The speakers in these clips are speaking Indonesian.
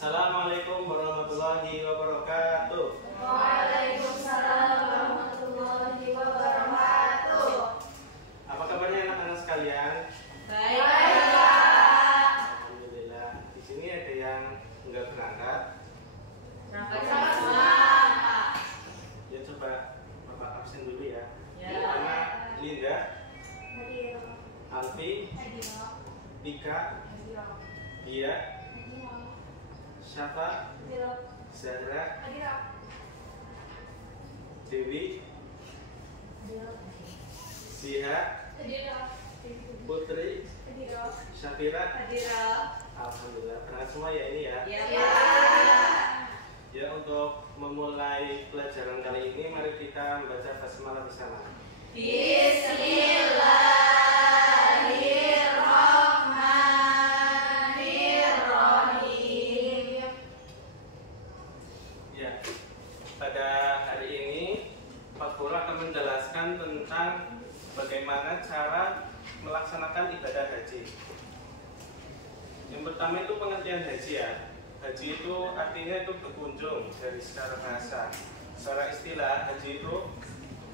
Assalamualaikum warahmatullahi wabarakatuh. Waalaikumsalam warahmatullahi wabarakatuh. Apa kabarnya anak-anak sekalian? Baik. Alhamdulillah. Di sini ada yang enggak berangkat. Berangkat semua. Ya coba Bapak absen dulu ya. Ya. Pertama Linda, Hadir. Alfi, Hadir. Tika, Dia, Syafa, Zahra, Dewi, Siha, Putri, Syafira. Alhamdulillah, berangkat semua ya ini ya. Ya, untuk memulai pelajaran kali ini, mari kita membaca basmalah bersama. Bismillahirrahmanirrahim. Ya, pada hari ini Pak Guru akan menjelaskan tentang bagaimana cara melaksanakan ibadah haji. Yang pertama itu pengertian haji ya. Haji itu artinya itu berkunjung dari secara bahasa. Secara istilah haji itu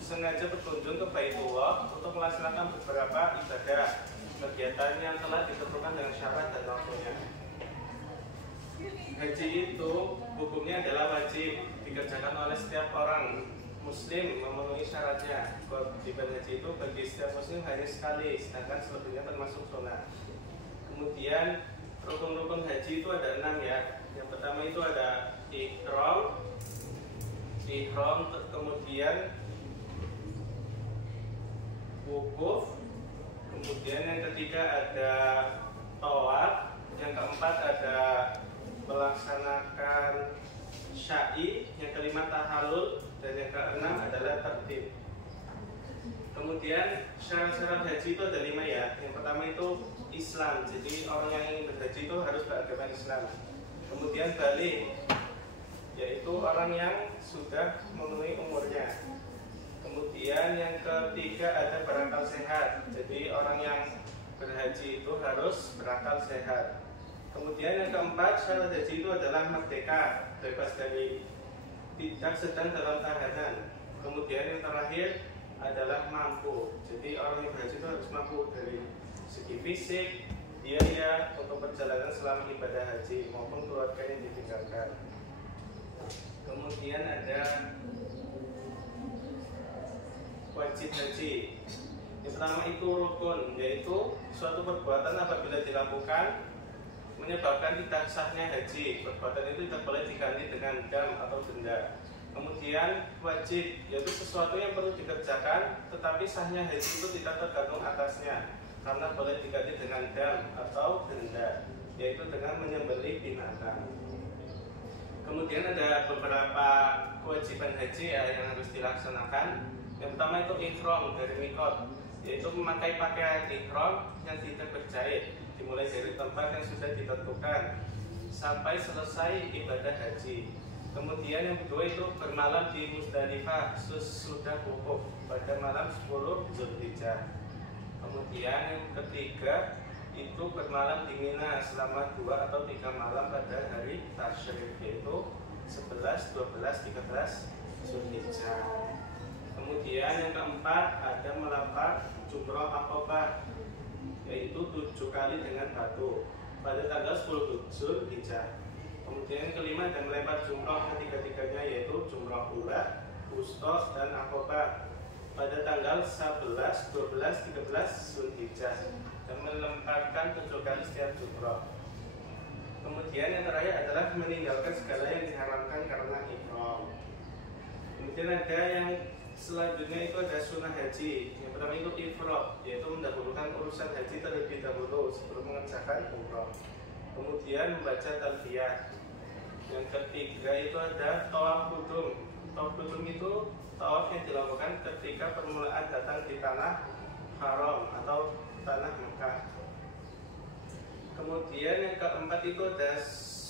sengaja berkunjung ke Baitullah untuk melaksanakan beberapa ibadah kegiatan yang telah ditentukan dengan syarat dan waktunya. Haji itu hukumnya adalah wajib dikerjakan oleh setiap orang muslim memenuhi syaratnya. Kewajiban haji itu bagi setiap muslim hanya sekali, sedangkan selebihnya termasuk sunnah. Kemudian rukun-rukun haji itu ada 6 ya. Yang pertama itu ada ihram, kemudian wukuf, kemudian yang ketiga ada tawaf, yang keempat ada melaksanakan syai, yang kelima tahallul, dan yang keenam adalah tertib. Kemudian syarat-syarat haji itu ada 5 ya. Yang pertama itu Islam, jadi orang yang ingin berhaji itu harus beragama Islam. Kemudian balik, yaitu orang yang sudah memenuhi umurnya. Kemudian yang ketiga ada berakal sehat, jadi orang yang berhaji itu harus berakal sehat. Kemudian yang keempat syarat haji itu adalah merdeka, bebas dari tidak sedang dalam tahanan. Kemudian yang terakhir adalah mampu, jadi orang yang berhaji itu harus mampu dari segi fisik, biaya untuk perjalanan selama ibadah haji maupun keluarga yang ditinggalkan. Kemudian ada wajib haji. Yang pertama itu rukun, yaitu suatu perbuatan apabila dilakukan menyebabkan tidak sahnya haji. Perbuatan itu tidak boleh diganti dengan dam atau denda. Kemudian wajib, yaitu sesuatu yang perlu dikerjakan, tetapi sahnya haji itu tidak tergantung atasnya, karena boleh diganti dengan dam atau denda, yaitu dengan menyembelih binatang. Kemudian ada beberapa kewajiban haji ya yang harus dilaksanakan. Yang pertama itu ihram dari mikot, yaitu memakai pakaian ihram yang tidak berjahit, dimulai dari tempat yang sudah ditentukan sampai selesai ibadah haji. Kemudian yang kedua itu bermalam di Musdalifah sesudah wukuf pada malam 10 Zulhijjah. Kemudian yang ketiga itu bermalam di Mina selama 2 atau 3 malam pada hari tasyrik, yaitu 11, 12, 13 Zulhijjah. Kemudian yang keempat ada melempar jumroh Aqabah, yaitu 7 kali dengan batu pada tanggal 10 Zulhijjah. Kemudian yang kelima ada melempar jumroh ketiga-tiganya, yaitu jumroh ula, ustos, dan Aqabah pada tanggal 11, 12, 13 Zulhijjah, dan melemparkan 7 kali setiap jumroh. Kemudian yang terakhir adalah meninggalkan segala yang diharamkan karena ihram. Kemudian ada yang selanjutnya itu ada sunnah haji. Yang pertama itu ifrad, yaitu mendahulukan urusan haji terlebih dahulu sebelum mengerjakan umroh. Kemudian membaca talbiyah. Yang ketiga itu ada tawaf qudum. Tawaf qudum itu tawaf yang dilakukan ketika permulaan datang di tanah haram atau tanah Mekah. Kemudian yang keempat itu ada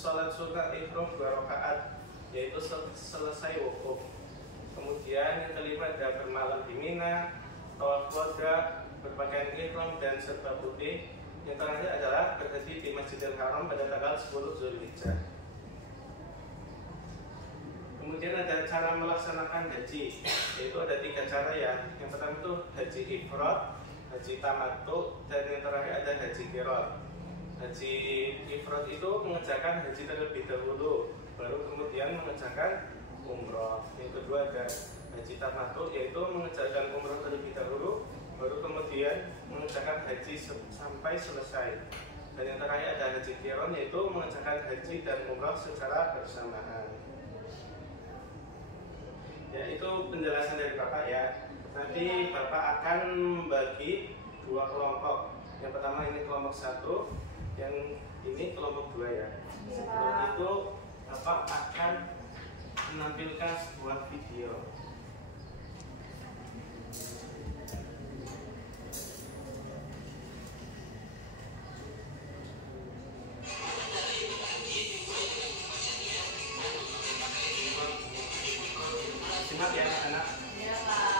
sholat sunnah ihram 2 rakaat, yaitu selesai wukuf. Kemudian yang kelima ada bermalam di Mina, tawaf qada, berpakaian ihram dan serba putih. Yang terakhir adalah berhaji di Masjidil Haram pada tanggal 10 Zulhijjah. Kemudian ada cara melaksanakan haji, yaitu ada 3 cara ya. Yang pertama itu haji ifrad, haji tamattu, dan yang terakhir ada haji qiran. Haji ifrad itu mengerjakan haji terlebih dahulu, baru kemudian mengerjakan umroh. Yang kedua ada haji tamattu, yaitu mengerjakan umroh terlebih dahulu, baru kemudian mengerjakan haji sampai selesai. Dan yang terakhir ada haji qiran, yaitu mengerjakan haji dan umroh secara bersamaan. Ya, itu penjelasan dari Bapak ya. Nanti Bapak akan membagi 2 kelompok. Yang pertama ini kelompok 1, yang ini kelompok 2 ya. Sebelum itu Bapak akan menampilkan sebuah video. Simak ya anak-anak. Ya, Pak.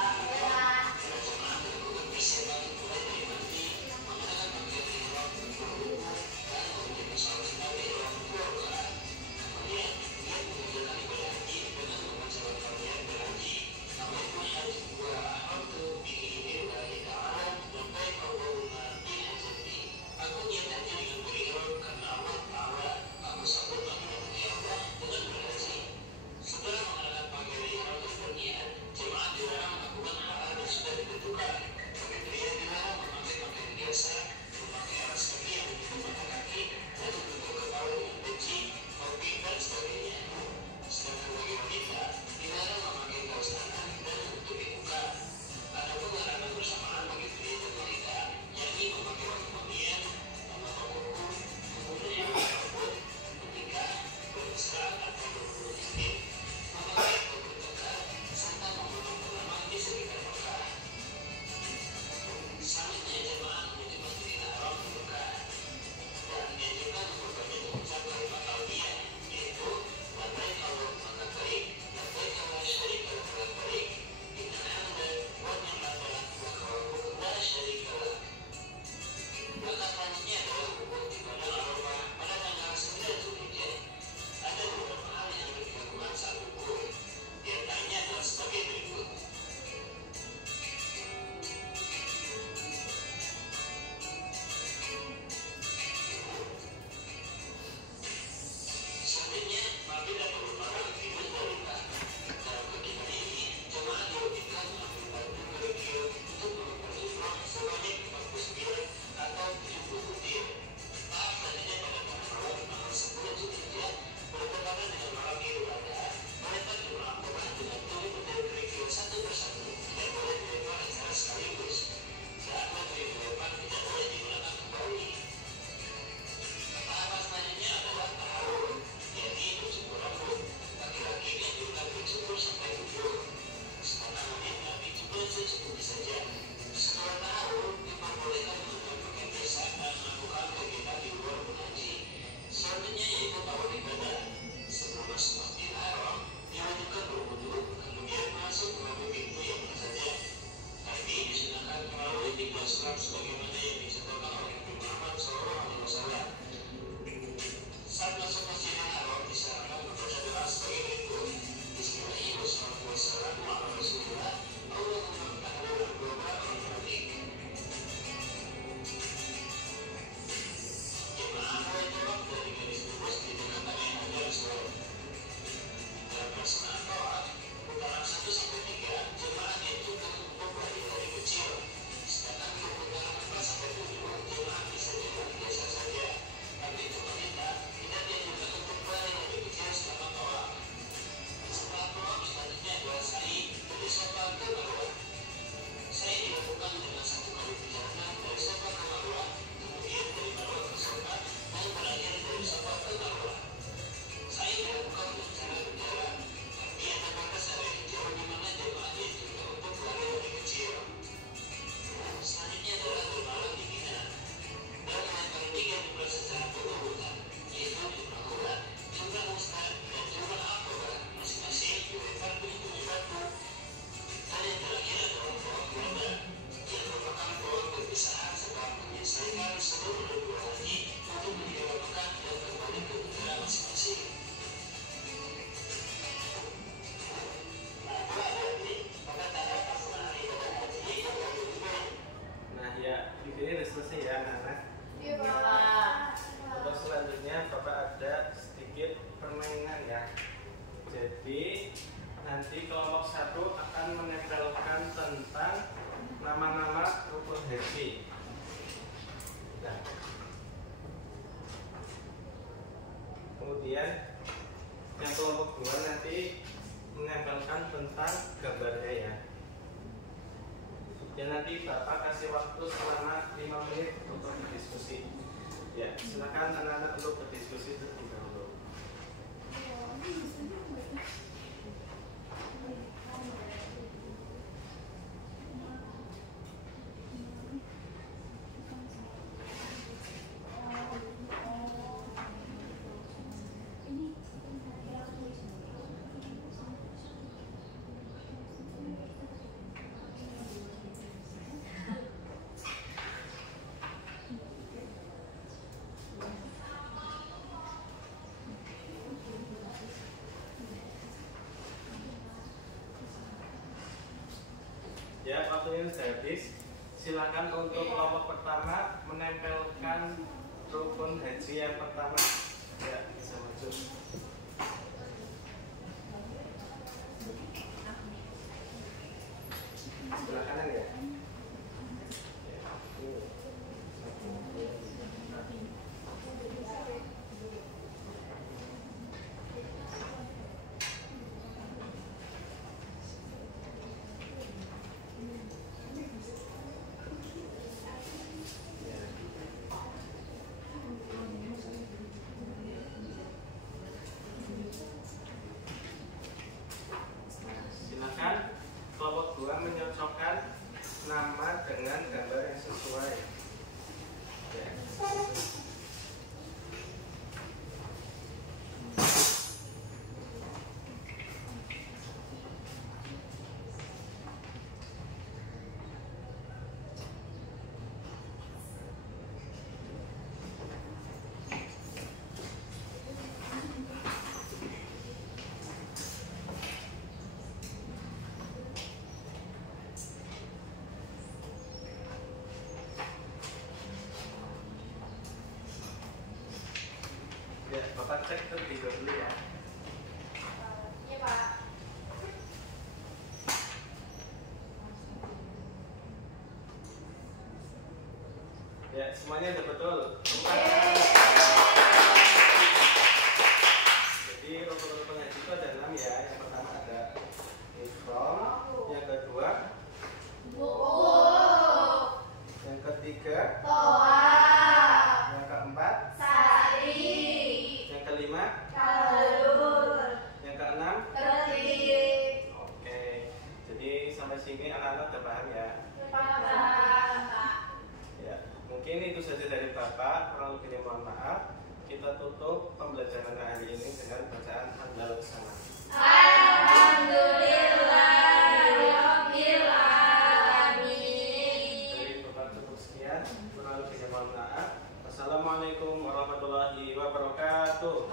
sebelumnya Bapak ada sedikit permainan ya. Jadi nanti kelompok 1 akan menempelkan tentang nama-nama rukun haji. Nah, kemudian yang kelompok 2 nanti menempelkan tentang gambarnya ya. Dan nanti Bapak kasih waktu selama 5 menit untuk berdiskusi. Ya, silakan anak-anak untuk berdiskusi terlebih dahulu. Ya, waktunya sudah habis. Silakan untuk kelompok pertama menempelkan rukun haji yang pertama. Ya, bisa maju. Sebelah kanan ya. Kelompok 2 menyocokkan nama dengan gambar yang sesuai. Ya. Ya, Bapak cek terlebih dahulu ya. Iya, Pak. Ya, semuanya udah betul. Jadi rukun-rukun haji itu ada 6 ya. Yang pertama ada ihram, yang kedua Buku. yang ketiga, Toa. yang keempat, Sari. yang kelima, Kalur. yang keenam. Tertib. Oke. Jadi sampai sini anak-anak udah paham ya. Pak. Ya, mungkin itu saja dari Bapak. Kurang lebihnya mohon maaf. Kita tutup pembelajaran hari ini dengan bacaan hamdalah bersama. Alhamdulillahirabbil alamin. Dari Bapak cukup sekian. Kurang lebihnya mohon maaf. Assalamualaikum warahmatullahi wabarakatuh.